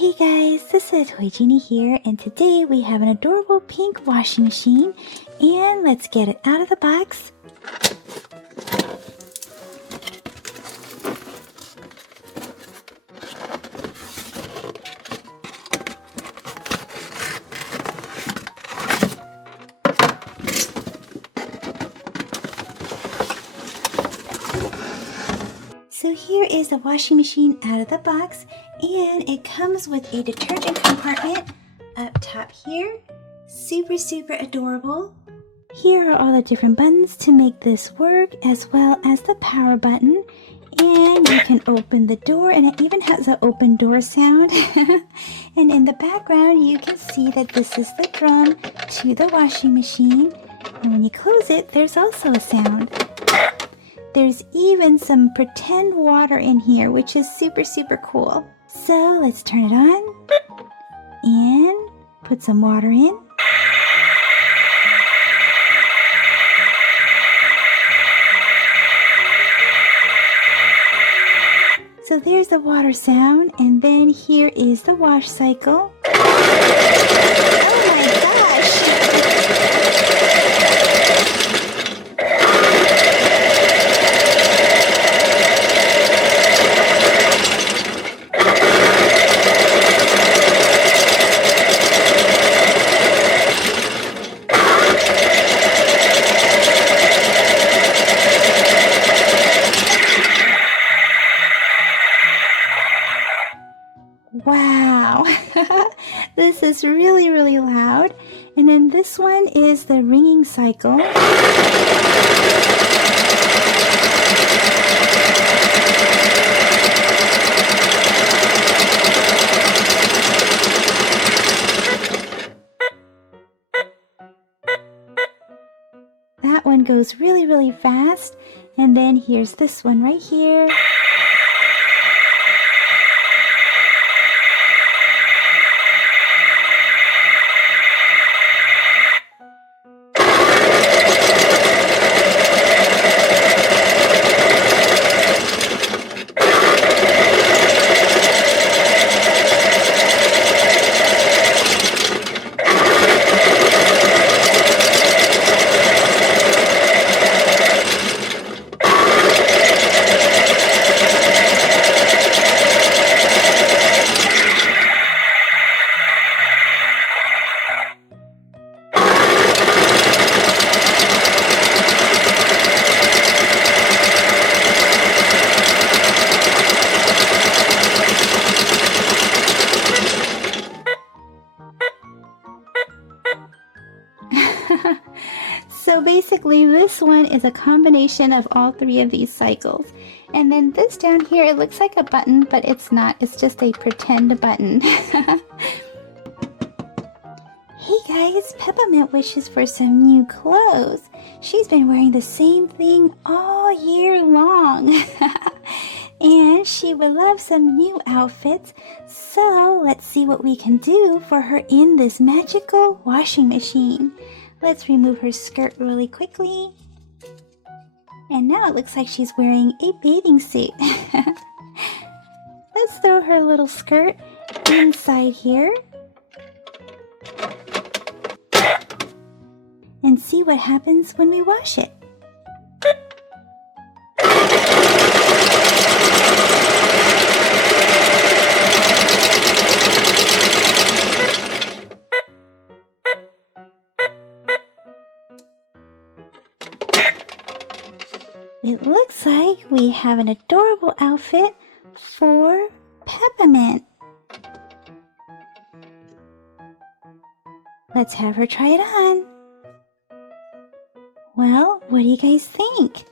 Hey guys, this is Toy Genie here, and today we have an adorable pink washing machine, and let's get it out of the box. So here is the washing machine out of the box, and it comes with a detergent compartment up top here. Super adorable. Here are all the different buttons to make this work, as well as the power button. And you can open the door, and it even has an open door sound. And in the background you can see that this is the drum to the washing machine. And when you close it, there's also a sound. There's even some pretend water in here, which is super cool. So let's turn it on and put some water in. So there's the water sound, and then here is the wash cycle. Oh my gosh! Wow, this is really loud. And then this one is the ringing cycle. That one goes really fast. And then here's this one right here. So basically this one is a combination of all three of these cycles. And then this down here, it looks like a button, but it's not. It's just a pretend button. Hey guys, Peppermint wishes for some new clothes. She's been wearing the same thing all year long. And she would love some new outfits. So let's see what we can do for her in this magical washing machine. Let's remove her skirt really quickly. And now it looks like she's wearing a bathing suit. Let's throw her little skirt inside here. And see what happens when we wash it. It looks like we have an adorable outfit for Peppermint. Let's have her try it on. Well, what do you guys think?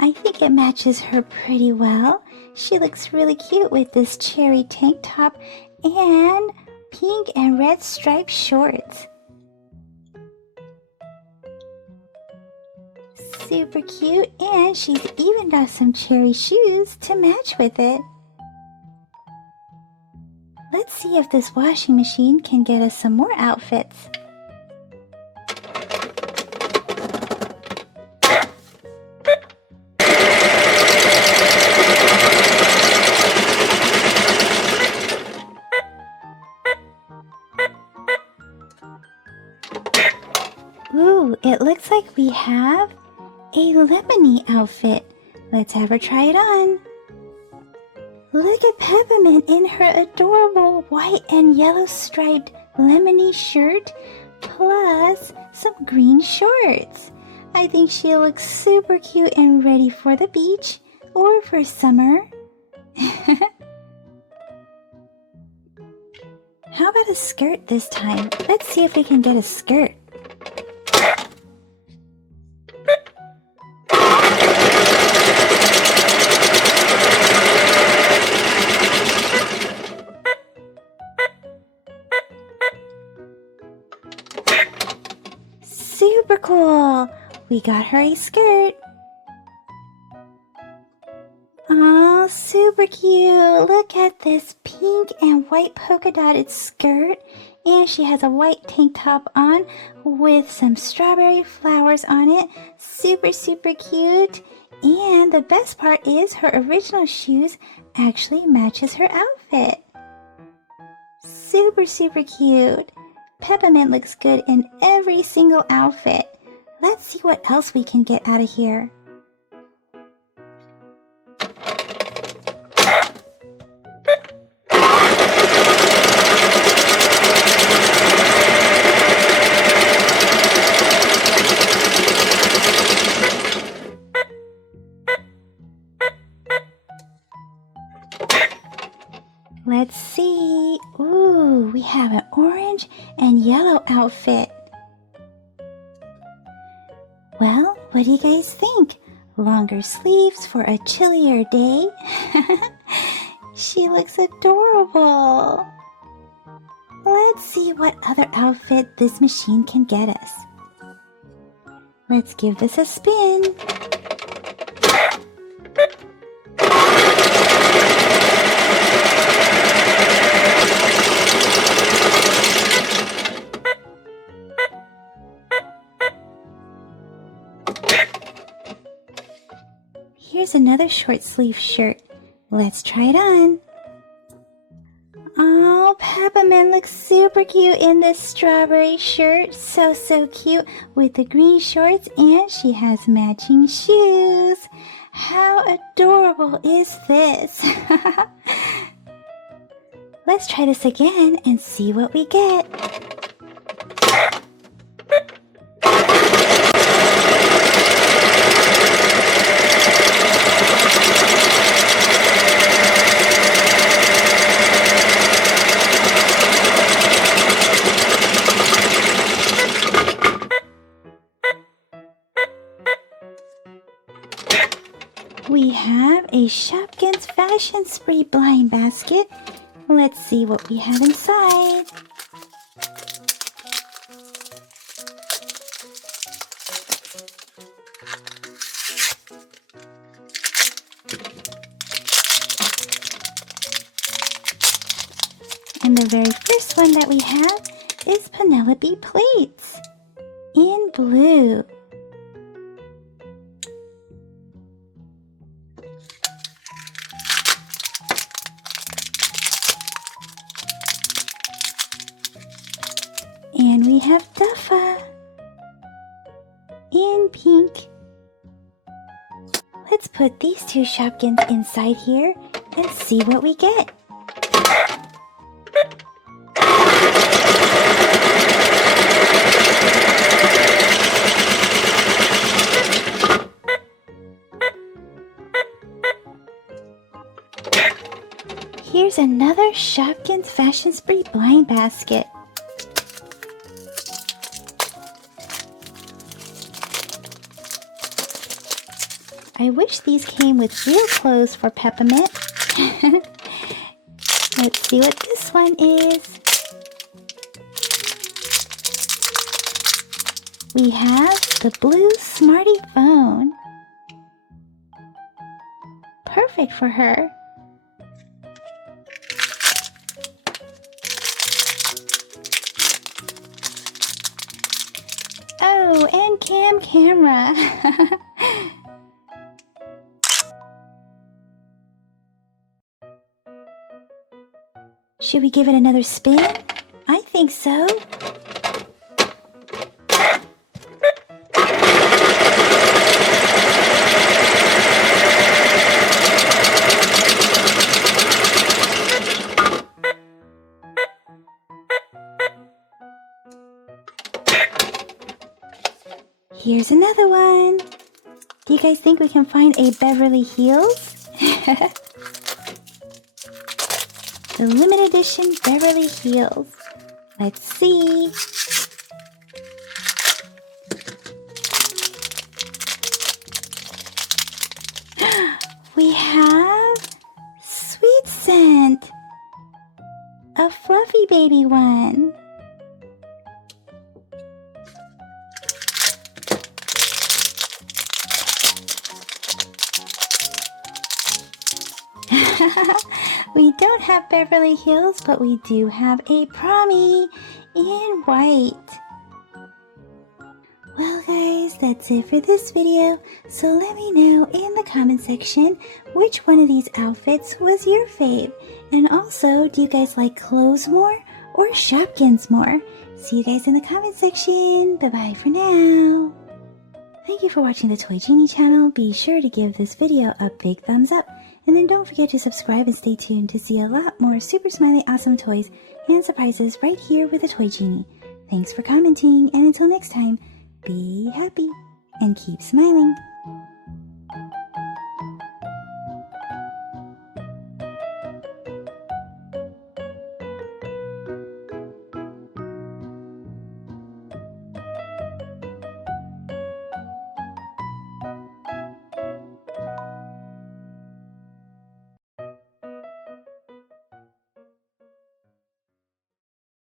I think it matches her pretty well. She looks really cute with this cherry tank top and pink and red striped shorts. Super cute, and she's even got some cherry shoes to match with it. Let's see if this washing machine can get us some more outfits. Ooh, it looks like we have a lemony outfit. Let's have her try it on. Look at Peppermint in her adorable white and yellow striped lemony shirt, plus some green shorts. I think she looks super cute and ready for the beach or for summer. How about a skirt this time? Let's see if we can get a skirt. Super cool! We got her a skirt. Oh, super cute! Look at this pink and white polka dotted skirt. And she has a white tank top on with some strawberry flowers on it. Super, super cute. And the best part is her original shoes actually matches her outfit. Super, super cute. Peppermint looks good in every single outfit. Let's see what else we can get out of here. Let's see. Ooh, we have an orange and yellow outfit. Well, what do you guys think? Longer sleeves for a chillier day? She looks adorable. Let's see what other outfit this machine can get us. Let's give this a spin. Here's another short sleeve shirt. Let's try it on. Oh, Peppermint looks super cute in this strawberry shirt. So, so cute with the green shorts, and she has matching shoes. How adorable is this? Let's try this again and see what we get. We have a Shopkins Fashion Spree blind basket. Let's see what we have inside. And the very first one that we have is Penelope plates in blue. And we have Duffa in pink. Let's put these two Shopkins inside here and see what we get. Here's another Shopkins Fashion Spree blind basket. I wish these came with real clothes for Peppermint. Let's see what this one is. We have the blue Smarty phone. Perfect for her. Oh, and camera. Should we give it another spin? I think so. Here's another one. Do you guys think we can find a Beverly Hills? The limited edition Beverly Hills. Let's see. We have Sweet Scent, a fluffy baby one. We don't have Beverly Hills, but we do have a Promi in white. Well guys, that's it for this video, so let me know in the comment section which one of these outfits was your fave. And also, do you guys like clothes more or Shopkins more? See you guys in the comment section. Bye bye for now. Thank you for watching the Toy Genie channel. Be sure to give this video a big thumbs up. And then don't forget to subscribe and stay tuned to see a lot more super smiley awesome toys and surprises right here with the Toy Genie. Thanks for commenting, and until next time, be happy and keep smiling.